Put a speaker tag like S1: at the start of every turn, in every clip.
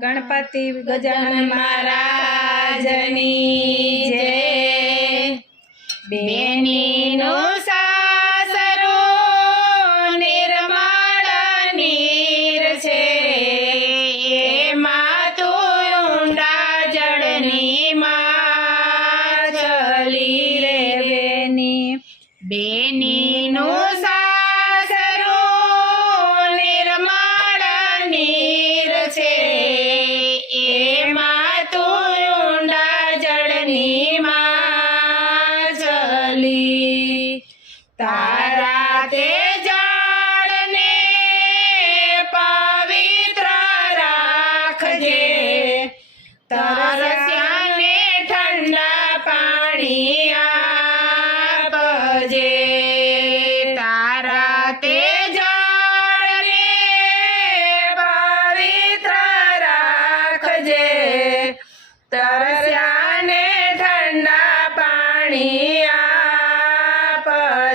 S1: ગણપતિ ગજાનન મહારાજની જય. બેનીનો સાસરો નિર્મળ નીર છે. એમાં તું ઊંડા જળની માછલી રે બેની. બેનીનું જળની માછલી તારા તે જળને પવિત્ર રાખજે તરસ્યાને ઠંડા પાણી આપજે તારા તે જળને પવિત્ર રાખજે તરસ્યાને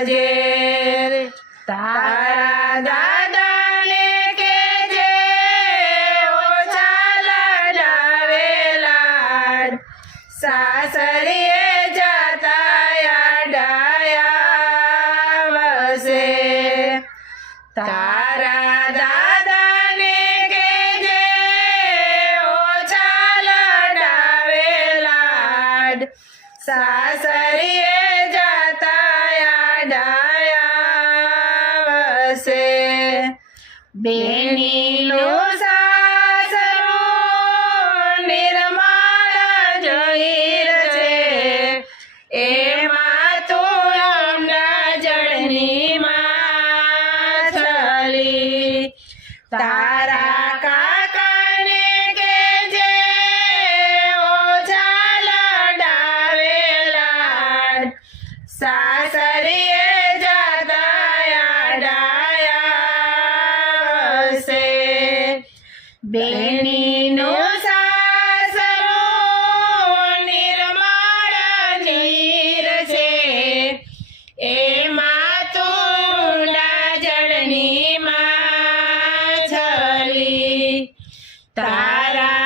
S1: આપજે તારા દાદાને કેજે ઓછા લડાવે લાડ. સાસરીએ જતા ડાયા વસે. તારા દાદાને કેજે ઓછા લડાવે લાડ. સાસરીએ બેનીનું સાસરું નિર્મળ જહીર છે. તો ઊંડા જળની માછલી. તારા બેનીનું સાસરો નિર્માણ નીર છે. એમાં તુંડા જળની માછલી. તારા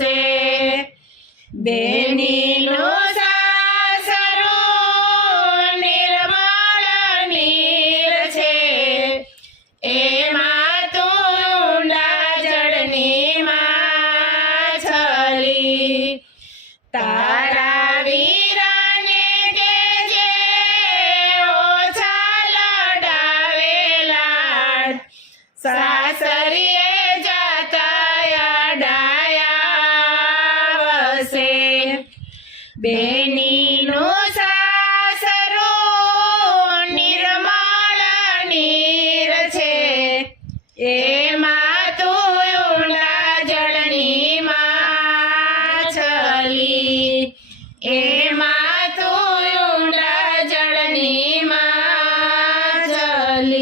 S1: ડાયા વસે સાસરો નિર્મળ નીર છે. એમાં તો ઊંડા જળની માછલી. તારા વીરાને કેજે ઓછા લડાવે લાડ સાસરીએ બેનીનું સાસરું નિર્મળ નીર છે એમાં તું ઊંડા જળની માછલી એ